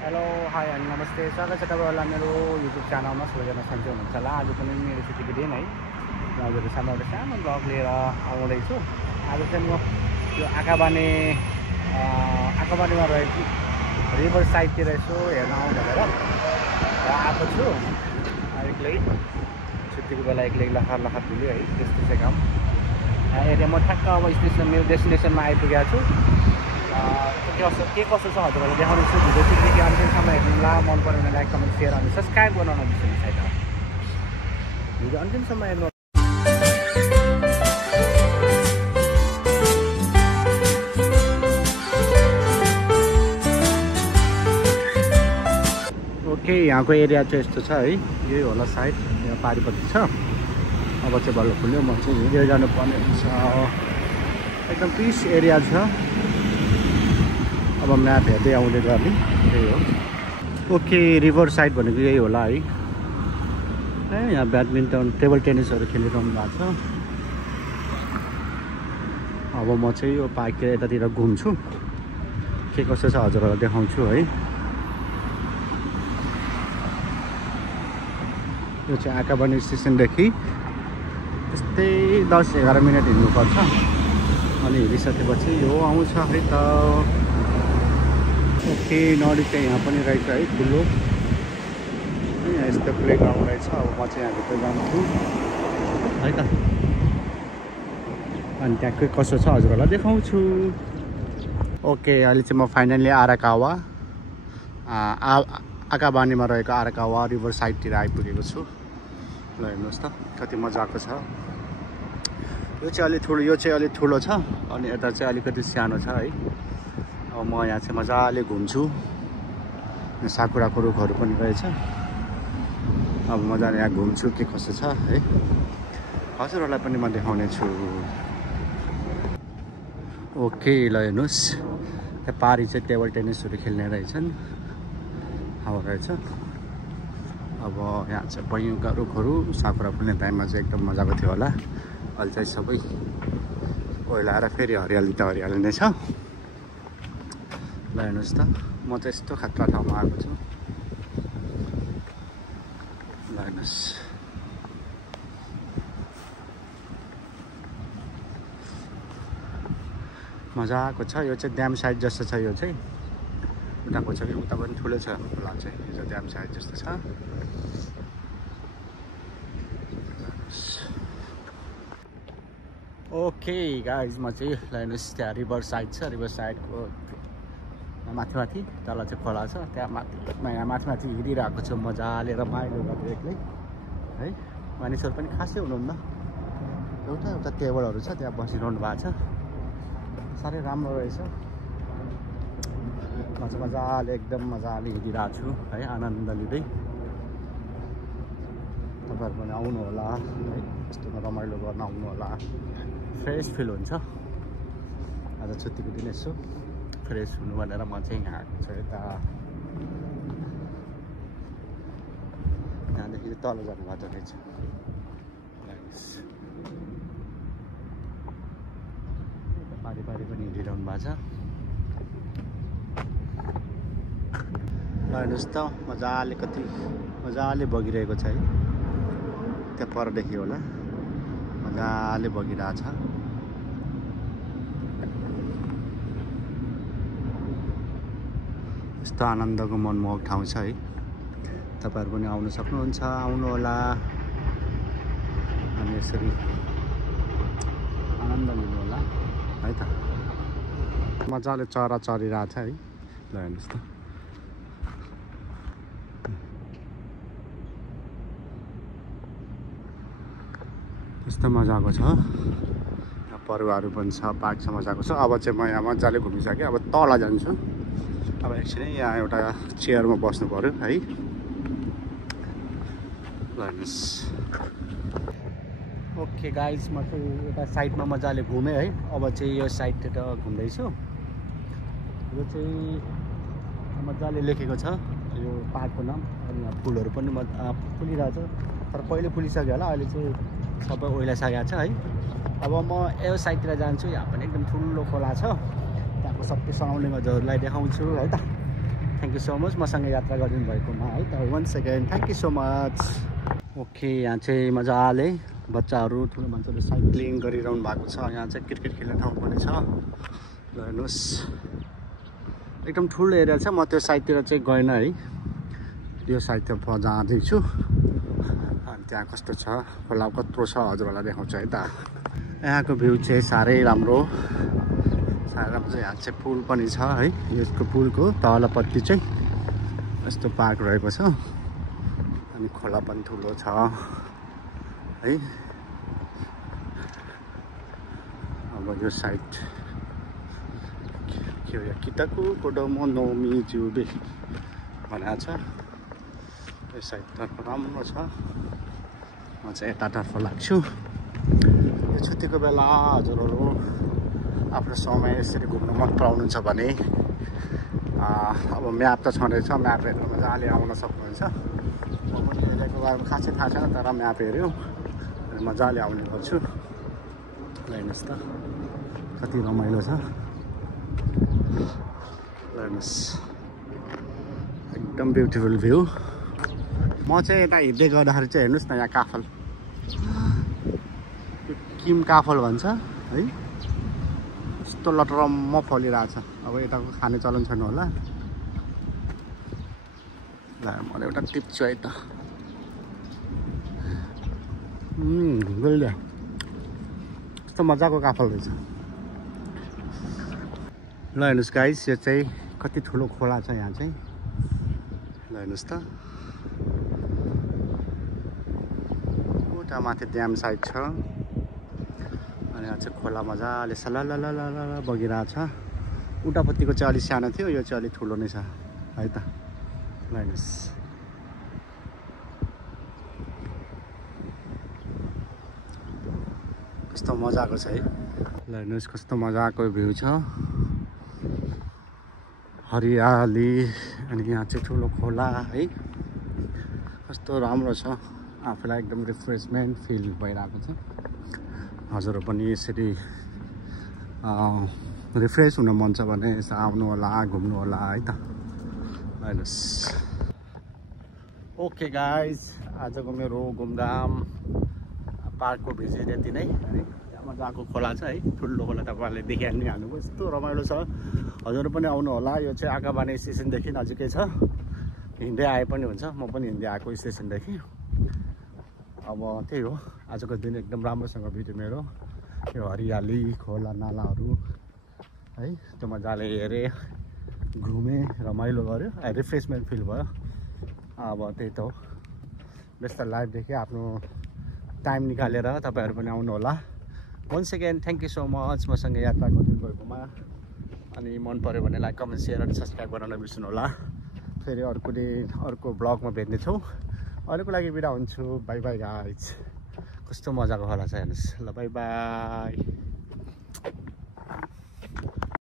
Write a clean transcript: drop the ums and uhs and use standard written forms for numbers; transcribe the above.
Hello hi अनि नमस्ते स्वागत छ तपाईँहरूलाई मेरो युट्युब च्यानलमा सबैजना सन्चै हुनुहुन्छ होला। आज पनि मेरो छुट्टीको दिन है, हजुरहरू सामु एउटा सानो ब्लग लिएर आउँदैछु। आज चाहिँ म यो आकाबानीमा रहेको रिभर साइडतिर यसो हेर्न आउँ भनेर आएको छु। एक्लै छुट्टीको बेला एक्लै लखर डुल्यो है, त्यस्तो चाहिँ काम एरिया। म ठ्याक्क अब स्टेसन मेरो डेस्टिनेसनमा आइपुगेको छु। के कसो छ हजुरहरूलाई देखाउने छु। भिडियो सुरुदेखि अन्तिमसम्म हेर्नुला, मन पऱ्यो भने लाइक कमेन्ट सेयर अनि सब्सक्राइब गर्न नबिर्सनु साइड। भिडियो अन्तिमसम्म हेर्नु। ओके, यहाँको एरिया चाहिँ यस्तो छ है, यही होला साइड। यहाँ पारिपट्टि छ। अब चाहिँ बल्ल खुल्यो, म चाहिँ हिँडेर जानुपर्ने हुन्छ। एकदम पिस एरिया छ। अब म्याप हेर्दै आउँदै गर्ने त्यही हो। ओके, रिभर साइड भनेको यही होला है। यहाँ ब्याडमिन्टन टेबल टेनिसहरू खेलिरहनु भएको छ। अब म चाहिँ यो पार्कतिर यतातिर घुम्छु, के कसो छ हजुरहरूलाई देखाउँछु है। यो चाहिँ आकाबानी स्टेसनदेखि त्यस्तै 10-11 मिनट हिँड्नुपर्छ। अनि हिँडिसकेपछि यो आउँछ है त। ओके, नदी चाहिँ यहाँ पनि रहेछ है ठुलो। यहाँ यस्तो प्लेग्राउन्ड रहेछ। अब म चाहिँ यहाँभित्र जान्छु है त। अनि त्यहाँ के कसो छ हजुरहरूलाई देखाउँछु। ओके, अहिले चाहिँ म फाइनल्ली आकाबानीमा रहेको आराकावा रिभर साइडतिर आइपुगेको छु। ल हेर्नुहोस् त कति मजाको छ। यो चाहिँ अलिक ठुलो छ अनि यता चाहिँ अलिकति सानो छ है। अब म यहाँ चाहिँ मजाले घुम्छु। साकुराको रुखहरू पनि रहेछ। अब मजाले यहाँ घुम्छु, के कसो छ है हजुरहरूलाई पनि म देखाउने छु। ओके, ल हेर्नुहोस् यहाँ पारी चाहिँ टेबल टेनिसहरू खेल्ने रहेछन्। अब रहेछ। अब यहाँ चाहिँ बैँका रुखहरू, साकुरा फुल्ने टाइममा चाहिँ एकदम मजाको थियो होला। अहिले चाहिँ सबै ओइलाएर फेरि हरियाली त हरियाली नै छ। ल हेर्नुहोस् त, म चाहिँ यस्तो खतरा ठाउँमा आएको छु। ल हेर्नुहोस्, मजाको छ। यो चाहिँ ड्याम साइड जस्तो छ। यो चाहिँ उताको छ कि उता पनि ठुलो छ होला चाहिँ। यो चाहिँ ड्याम साइड जस्तो छ। ओके गाइज, म चाहिँ हेर्नुहोस् त्यहाँ रिभर साइड छ। रिभर साइडको माथि तल चाहिँ खोला छ। त्यहाँ यहाँ माथि हिँडिरहेको छु मजाले रमाइलो गर्दै एक्लै है। मानिसहरू पनि खासै हुनुहुन्न। एउटा टेबलहरू छ त्यहाँ बसिरहनु भएको छ। साह्रै राम्रो रहेछ। म चाहिँ मजाले एकदम मजाले हिँडिरहेको छु है, आनन्द लिँदै। तपाईँहरू पनि आउनु होला है, यस्तोमा रमाइलो गर्न आउनु होला। फ्रेस फिल हुन्छ। आज छुट्टीको दिन यसो फ्रेस हुनु भनेर म चाहिँ यहाँ आएको छु यता। यहाँदेखि तल जानु भएको रहेछ। पारी पनि हिँडिरहनु भएको छ। हेर्नुहोस् त मजाले कति मजाले बगिरहेको छ है। त्यहाँ परदेखि होला मजाले बगिरहेछ। यस्तो आनन्दको मनमोहक ठाउँ छ है। तपाईँहरू पनि आउनु सक्नुहुन्छ, आउनु होला। अनि यसरी आनन्द लिनु होला है त। मजाले चरा चरिरहेछ है। ल हेर्नुहोस् त यस्तो मजाको छ। परुवाहरू पनि छ, पार्क छ, मजाको छ। अब चाहिँ म यहाँ मजाले घुमिसकेँ। अब तल जान्छु। अब एकछिन यहाँ एउटा चेयरमा बस्नु पऱ्यो है। ल हेर्नुहोस्। ओके गाइज, म चाहिँ यता साइडमा मजाले घुमेँ है। अब चाहिँ यो साइडतिर घुम्दैछु। यो चाहिँ मजाले लेखेको छ यो पार्कको नाम। अनि यहाँ फुलहरू पनि फुलिरहेछ, तर पहिले फुलिसक्यो होला। अहिले चाहिँ सबै ओइलाइसकेको छ है। अब म यो साइडतिर जान्छु। यहाँ पनि एकदम ठुलो खोला छ। त्यहाँको सबै सराउन्डिङ हजुरहरूलाई देखाउँछु है त। थ्याङ्क यू सो मच मसँग यात्रा गरिदिनु भएकोमा है त once again thank you so much. Okay यहाँ चाहिँ मजाले बच्चाहरू ठुलो मान्छेहरू साइक्लिङ गरिरहनु भएको छ। यहाँ चाहिँ क्रिकेट खेल्ने ठाउँ पनि छ। ल हेर्नुहोस् एकदम ठुलो एरिया छ। म त्यो साइडतिर चाहिँ गएन है, यो साइडतिर जाँदैछु। अनि त्यहाँ कस्तो छ खोला कत्रो छ हजुरहरूलाई देखाउँछु है त। यहाँको भ्यू चाहिँ साह्रै राम्रो छ। यहाँ चाहिँ पुल पनि छ है, यसको पुलको तलपट्टि चाहिँ यस्तो पार्क रहेको छ अनि खोला पनि ठुलो छ है। अब यो साइड के हो किताको कोडोमो नोमी जुबे भनेको छ। यो साइडतर्फ राम्रो छ। म चाहिँ यतातर्फ लाग्छु। यो छुट्टीको बेला हजुरहरू आफ्नो समय यसरी घुम्नु मन पराउनुहुन्छ भने अब म्याप त छँदैछ, म्याप हेरेर मजाले आउन सक्नुहुन्छ। म पनि एरियाको बारेमा खासै थाहा छैन तर म्याप हेऱ्यो अनि मजाले आउने गर्छु। हेर्नुहोस् त कति रमाइलो छ। हेर्नुहोस् एकदम ब्युटिफुल भ्यू। म चाहिँ यता हिँड्दै गर्दाखेरि चाहिँ हेर्नुहोस् न यहाँ काफल, किम काफल भन्छ है, यस्तो लटरम्म फलिरहेछ। अब यताको खाने चलन छैन होला। ल मैले एउटा टिप्छु है त। गइल्यो यस्तो मजाको काफल रहेछ। ल हेर्नुहोस् गाइस यो चाहिँ कति ठुलो खोला छ यहाँ चाहिँ। ल हेर्नुहोस् त उता माथि ड्याम साइड छ अनि यहाँ चाहिँ खोला मजाले सलालालाला बगिरहेछ। उतापट्टिको चाहिँ अलिक सानो थियो, यो चाहिँ अलिक ठुलो नै छ है त। ल हेर्नुहोस् कस्तो मजाको छ है। ल हेर्नुहोस् कस्तो मजाको भ्यू छ, हरियाली अनि यहाँ चाहिँ ठुलो खोला है। कस्तो राम्रो छ, आफूलाई एकदम रिफ्रेसमेन्ट फिल भइरहेको छ। हजुरहरू पनि यसरी रिफ्रेस हुन मन छ भने यसो आउनु होला, घुम्नु होला है त। हेर्नुहोस् ओके गाइज आजको मेरो घुमघाम पार्कको भिजिट यति नै है। यहाँ मजाको खोला छ है, ठुलो खोला तपाईँहरूले देखिहाल्नु हाल्नुभयो। यस्तो रमाइलो छ, हजुरहरू पनि आउनु होला। यो चाहिँ आकाबानी स्टेसनदेखि नजिकै छ, हिँड्दै आए पनि हुन्छ। म पनि हिँड्दै आएको स्टेसनदेखि। अब त्यही हो आजको दिन एकदम राम्रोसँग बित्यो मेरो। यो हरियाली खोला नालाहरू है त्यो मजाले हेरेँ, घुमेँ, रमाइलो गऱ्यो, रिफ्रेसमेन्ट फिल भयो। अब त्यही त हो, व्यस्त लाइफदेखि आफ्नो टाइम निकालेर तपाईँहरू पनि आउनु होला। Once again thank you so much मसँग यात्रा गरिदिनु भएकोमा। अनि मन पऱ्यो भने लाइक कमेन्ट सेयर अनि सब्सक्राइब गर्न नबिर्सनु होला। फेरि अर्को दिन अर्को ब्लगमा भेट्नेछौँ। अहिलेको लागि बिदा हुन्छु। By by guys. कस्तो मजाको खोला छ हेर्नुहोस्। ल बाई बाई।